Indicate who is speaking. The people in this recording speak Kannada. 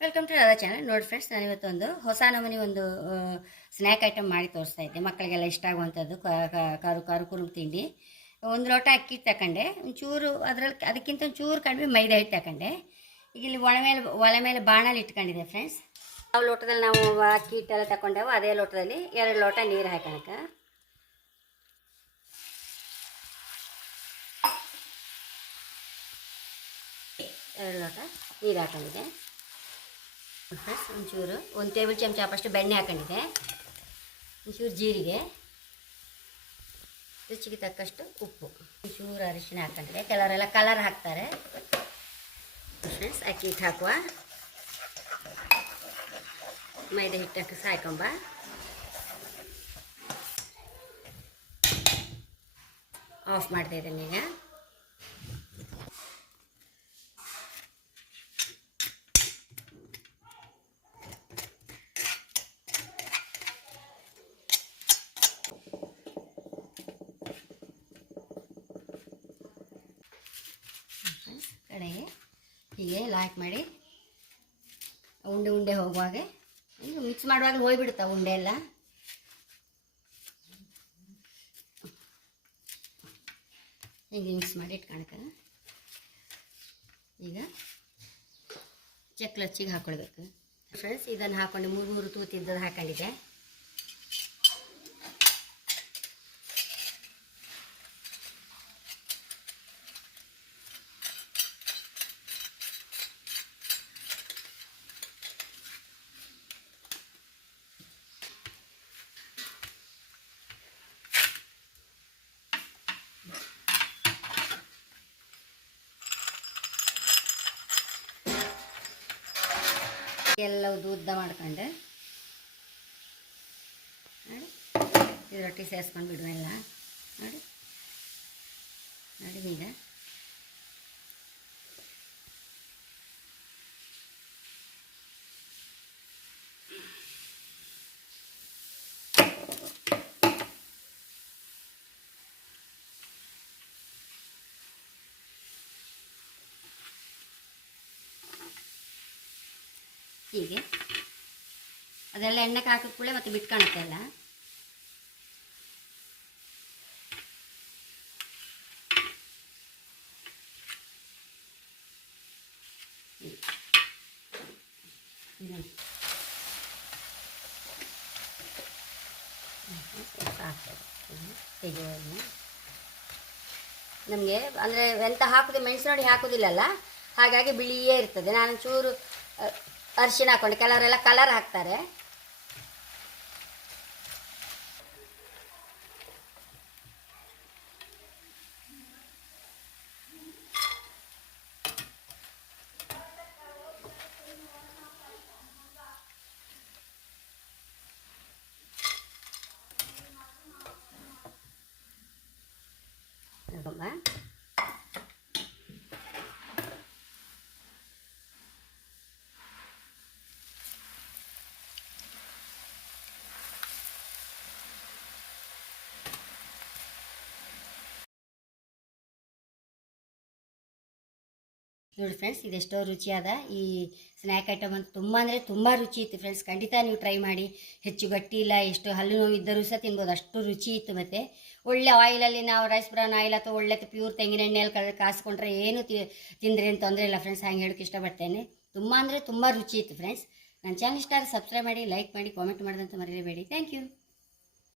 Speaker 1: ವೆಲ್ಕಮ್ ಟು ರಾಧಾ ಚಾನಲ್ ನೋಡಿ ಫ್ರೆಂಡ್ಸ್ ನಾನು ಇವತ್ತೊಂದು ಹೊಸ ನಮೂನಿ ಒಂದು ಸ್ನ್ಯಾಕ್ ಐಟಮ್ ಮಾಡಿ ತೋರಿಸ್ತಾ ಇದ್ದೆ. ಮಕ್ಕಳಿಗೆಲ್ಲ ಇಷ್ಟ ಆಗುವಂಥದ್ದು ಕರು ಕರು ಕಾರು ಕಾರು ಕುರುಮ್ ತಿಂಡಿ. ಒಂದು ಲೋಟ ಅಕ್ಕಿ ತಗೊಂಡೆ ಒಂಚೂರು ಅದರಲ್ಲಿ ಅದಕ್ಕಿಂತ ಒಂಚೂರು ಕಡಿಮೆ ಮೈದಾ ಹಿಟ್ಟು ತಗೊಂಡೆ ಈಗ ಇಲ್ಲಿ ಒಳ ಮೇಲೆ, ಒಲೆ ಮೇಲೆ ಬಾಣಲ್ಲಿ ಇಟ್ಕೊಂಡಿದೆ ಫ್ರೆಂಡ್ಸ್ ಯಾವ ಲೋಟದಲ್ಲಿ ನಾವು ಅಕ್ಕಿ ಹಿಟ್ಟೆಲ್ಲ ತಗೊಂಡೆವು ಅದೇ ಲೋಟದಲ್ಲಿ ಎರಡು ಲೋಟ ನೀರು ಹಾಕೋಣಕ್ಕೆ ಎರಡು ಲೋಟ ನೀರು ಹಾಕೊಂಡಿದೆ ಒಂಚೂರು, ಒಂದು ಟೇಬಲ್ ಚಮಚ ಫಸ್ಟ್ ಬೆಣ್ಣೆ ಹಾಕೊಂಡಿದೆ ಒಂಚೂರು ಜೀರಿಗೆ, ರುಚಿಗೆ ತಕ್ಕಷ್ಟು ಉಪ್ಪು. ಒಂಚೂರು ಅರಿಶಿನ ಹಾಕೊಂಡಿದೆ ಕೆಲವರೆಲ್ಲ ಕಲರ್ ಹಾಕ್ತಾರೆ. ಫ್ರೆಂಡ್ಸ್ ಅಕ್ಕಿ ಹಿಟ್ಟು ಹಾಕುವ. ಮೈದಾ ಹಿಟ್ಟು ಹಾಕಿ ಸಾಯ್ಕೊಂಬ. ಆಫ್ ಮಾಡ್ತಾ ಇದ್ದೀನಿ ಈಗ. ಕಡೆಗೆ ಹೀಗೆ ಲಾಕ್ ಮಾಡಿ ಉಂಡೆ ಉಂಡೆ ಹೋಗುವಾಗ. ಮಿಕ್ಸ್ ಮಾಡುವಾಗ ಹೋಗಿಬಿಡುತ್ತ ಉಂಡೆ ಎಲ್ಲ? ಹೀಗೆ ಮಿಕ್ಸ್ ಮಾಡಿ ಇಟ್ಕೊಳಕ. ಈಗ ಚಕ್ಲಚ್ಚಿಗೆ ಹಾಕ್ಕೊಳ್ಬೇಕು ಫ್ರೆಂಡ್ಸ್ ಇದನ್ನು ಹಾಕೊಂಡು ಮೂರು ಮೂರು ತೂತಿದ್ದದ್ದು ಹಾಕೊಂಡಿದ್ದೆ. ಎಲ್ಲ ಉದ್ದ ಮಾಡ್ಕೊಂಡೆ. ನೋಡಿ ಇದು ರೊಟ್ಟಿ ಸೇರಿಸ್ಕೊಂಡು ಬಿಡುವ ಎಲ್ಲ ನೋಡಿ ನೋಡಿ ಈಗ. ಹೀಗೆ. ಅದೆಲ್ಲ ಎಣ್ಣೆ ಹಾಕಿದ ಕೂಡಲೇ ಮತ್ತೆ ಬಿಟ್ಕಾಣುತ್ತೆ ಎಲ್ಲ. ನಮಗೆ ಅಂದರೆ ಎಂತ ಹಾಕುದು ಮೆಣಸು ನೋಡಿ ಹಾಕೋದಿಲ್ಲಲ್ಲ ಹಾಗಾಗಿ ಬಿಳಿಯೇ ಇರ್ತದೆ. ನಾನು ಚೂರು ಅರಿಶಿನ ಹಾಕೊಂಡು ಕೆಲವರೆಲ್ಲ ಕಲರ್ ಹಾಕ್ತಾರೆ ನೋಡಮ್ಮ. ನೋಡಿ ಫ್ರೆಂಡ್ಸ್ ಇದೆಷ್ಟೋ ರುಚಿಯಾದ ಈ ಸ್ನ್ಯಾಕ್ ಐಟಮ್ ಅಂತ ತುಂಬ ಅಂದರೆ ತುಂಬ ರುಚಿ ಇತ್ತು ಫ್ರೆಂಡ್ಸ್ ಖಂಡಿತ ನೀವು ಟ್ರೈ ಮಾಡಿ. ಹೆಚ್ಚು ಗಟ್ಟಿ ಇಲ್ಲ, ಎಷ್ಟು ಹಲ್ಲು ನೋವು ಇದ್ದರೂ ಸಹ ತಿನ್ಬೋದು. ಅಷ್ಟು ರುಚಿ ಇತ್ತು ಮತ್ತು. ಒಳ್ಳೆ ಆಯಿಲಲ್ಲಿ ನಾವು ರೈಸ್ ಬ್ರಾನ್ ಆಯಿಲ್ ಅಥವಾ ಒಳ್ಳೆ ಪ್ಯೂರ್ ತೆಂಗಿನ ಎಣ್ಣೆಯಲ್ಲಿ ಕ ಕಾಸ್ಕೊಂಡ್ರೆ ಏನು ತಿಂದ್ರೆ ಏನು ತೊಂದರೆ ಇಲ್ಲ ಫ್ರೆಂಡ್ಸ್ ಹಂಗೆ ಹೇಳೋಕೆ ಇಷ್ಟಪಡ್ತೇನೆ. ತುಂಬ ಅಂದರೆ ತುಂಬ ರುಚಿ ಇತ್ತು ಫ್ರೆಂಡ್ಸ್ ನನ್ನ ಚಾನಲ್ ಇಷ್ಟ ಸಬ್ಸ್ಕ್ರೈಬ್ ಮಾಡಿ ಲೈಕ್ ಮಾಡಿ ಕಾಮೆಂಟ್ ಮಾಡಿದಂತ ಮರೆಯಬೇಡಿ ಥ್ಯಾಂಕ್ ಯು